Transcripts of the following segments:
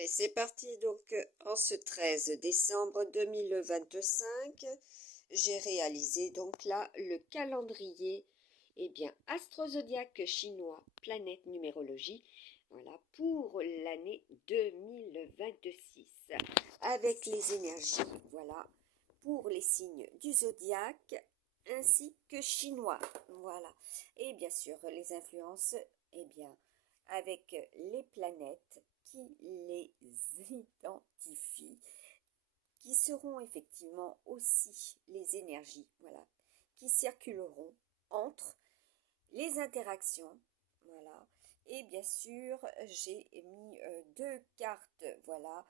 Allez, c'est parti. Donc, en ce 13 décembre 2025, j'ai réalisé donc là le calendrier, astrozodiaque chinois, planète numérologie, voilà, pour l'année 2026, avec les énergies, voilà, pour les signes du zodiaque ainsi que chinois, voilà, et bien sûr les influences, avec les planètes qui les identifient, qui seront effectivement aussi les énergies, voilà, qui circuleront entre les interactions, voilà. Et bien sûr, j'ai mis deux cartes, voilà,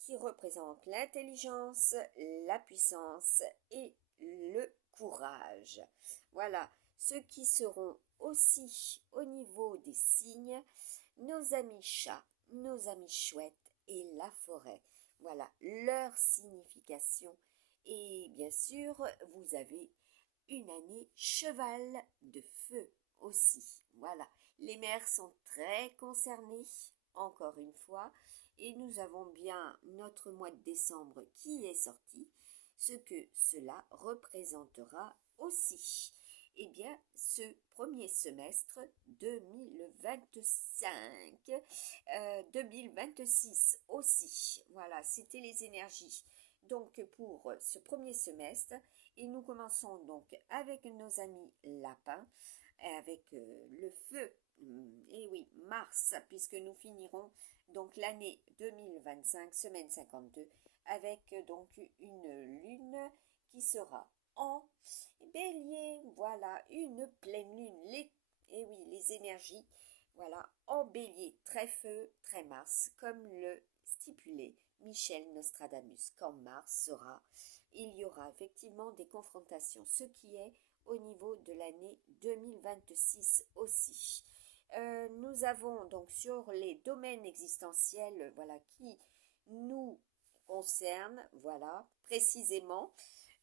qui représentent l'intelligence, la puissance et le courage. Voilà, ceux qui seront aussi au niveau des signes, nos amis chats, nos amis chouettes et la forêt. Voilà leur signification. Et bien sûr, vous avez une année cheval de feu aussi. Voilà, les mères sont très concernées, encore une fois, et nous avons bien notre mois de décembre qui est sorti, ce que cela représentera aussi. Eh bien, ce premier semestre 2025, 2026 aussi. Voilà, c'était les énergies. Donc, pour ce premier semestre, et nous commençons donc avec nos amis lapins, avec le feu, et oui, Mars, puisque nous finirons donc l'année 2025, semaine 52, avec donc une lune qui sera en bélier, voilà, une pleine lune, et oui, les énergies, voilà, en bélier, très feu, très Mars, comme le stipulait Michel Nostradamus. Quand Mars sera, il y aura effectivement des confrontations, ce qui est au niveau de l'année 2026 aussi. Nous avons donc sur les domaines existentiels, voilà, qui nous concernent, voilà, précisément,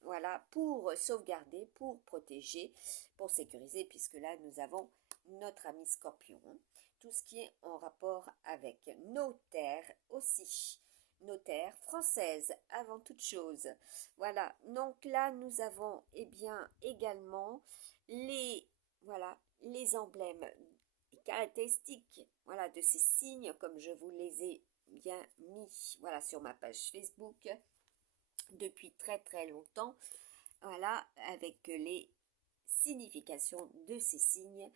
voilà, pour sauvegarder, pour protéger, pour sécuriser, puisque là nous avons notre ami Scorpion, tout ce qui est en rapport avec nos terres aussi, nos terres françaises avant toute chose. Voilà, donc là nous avons également les, voilà, les emblèmes caractéristiques, voilà, de ces signes, comme je vous les ai bien mis, voilà, sur ma page Facebook depuis très très longtemps, voilà, avec les significations de ces signes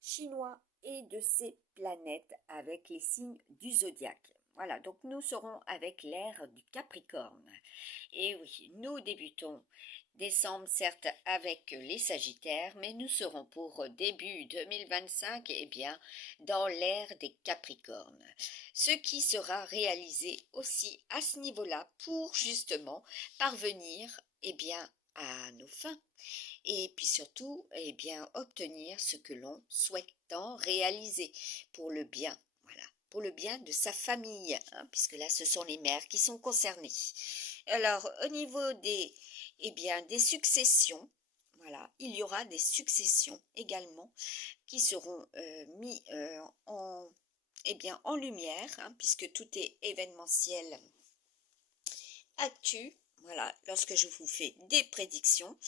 chinois et de ces planètes avec les signes du zodiaque. Voilà, donc nous serons avec l'ère du Capricorne. Et oui, nous débutons décembre, certes, avec les Sagittaires, mais nous serons pour début 2025, dans l'ère des Capricornes. Ce qui sera réalisé aussi à ce niveau-là pour justement parvenir, à nos fins. Et puis surtout, obtenir ce que l'on souhaite tant réaliser pour le bien, voilà, pour le bien de sa famille, puisque là, ce sont les mères qui sont concernées. Alors, au niveau des successions, voilà, il y aura des successions également qui seront mis en lumière, puisque tout est événementiel, actu. Voilà, lorsque je vous fais des prédictions,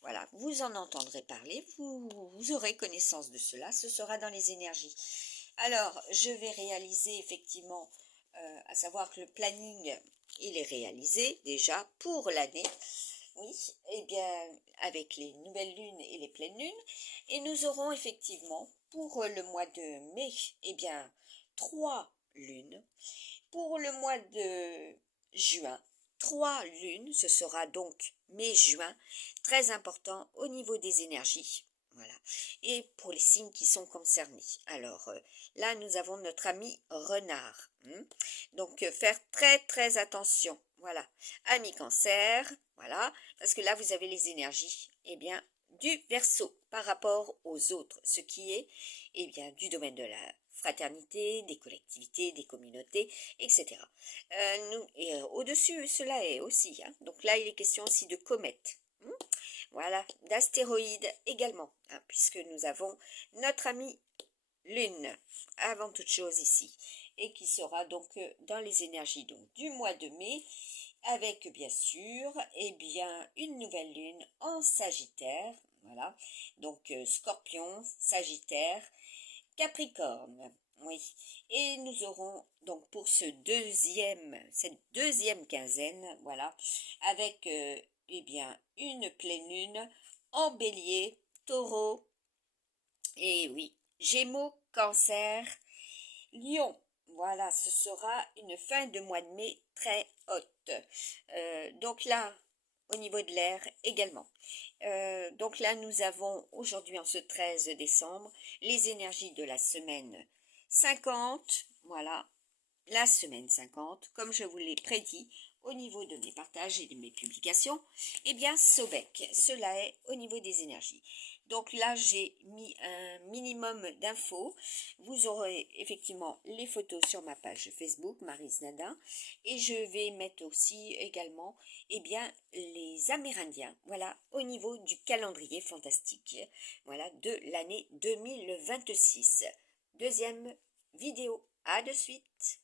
voilà, vous en entendrez parler, vous aurez connaissance de cela, ce sera dans les énergies. Alors, je vais réaliser effectivement, à savoir que le planning, il est réalisé déjà pour l'année, oui, avec les nouvelles lunes et les pleines lunes, et nous aurons effectivement pour le mois de mai, 3 lunes, pour le mois de juin, 3 lunes, ce sera donc mai-juin, très important au niveau des énergies, voilà, et pour les signes qui sont concernés. Alors là, nous avons notre ami renard, donc faire très très attention, voilà, ami cancer, voilà, parce que là, vous avez les énergies, du Verseau par rapport aux autres, ce qui est, du domaine de la fraternité, des collectivités, des communautés, etc. Au-dessus, cela est aussi, donc là, il est question aussi de comètes, voilà, d'astéroïdes également, puisque nous avons notre ami Lune, avant toute chose ici. et qui sera donc dans les énergies donc, du mois de mai, avec bien sûr bien, une nouvelle lune en Sagittaire, voilà, donc Scorpion, Sagittaire, Capricorne, oui. Et nous aurons donc pour cette deuxième quinzaine, voilà, avec bien, une pleine lune en Bélier, Taureau, et oui, Gémeaux, Cancer, Lion. Voilà, ce sera une fin de mois de mai très haute. Donc là, au niveau de l'air également. Donc là, nous avons aujourd'hui, en ce 13 décembre, les énergies de la semaine 50. Voilà, la semaine 50, comme je vous l'ai prédit au niveau de mes partages et de mes publications, bien Sobek, cela est au niveau des énergies. Donc là, j'ai mis un minimum d'infos. Vous aurez effectivement les photos sur ma page Facebook, Maryse Nadin, et je vais mettre aussi également bien, les Amérindiens, voilà, au niveau du calendrier fantastique, voilà, de l'année 2026. Deuxième vidéo, à de suite.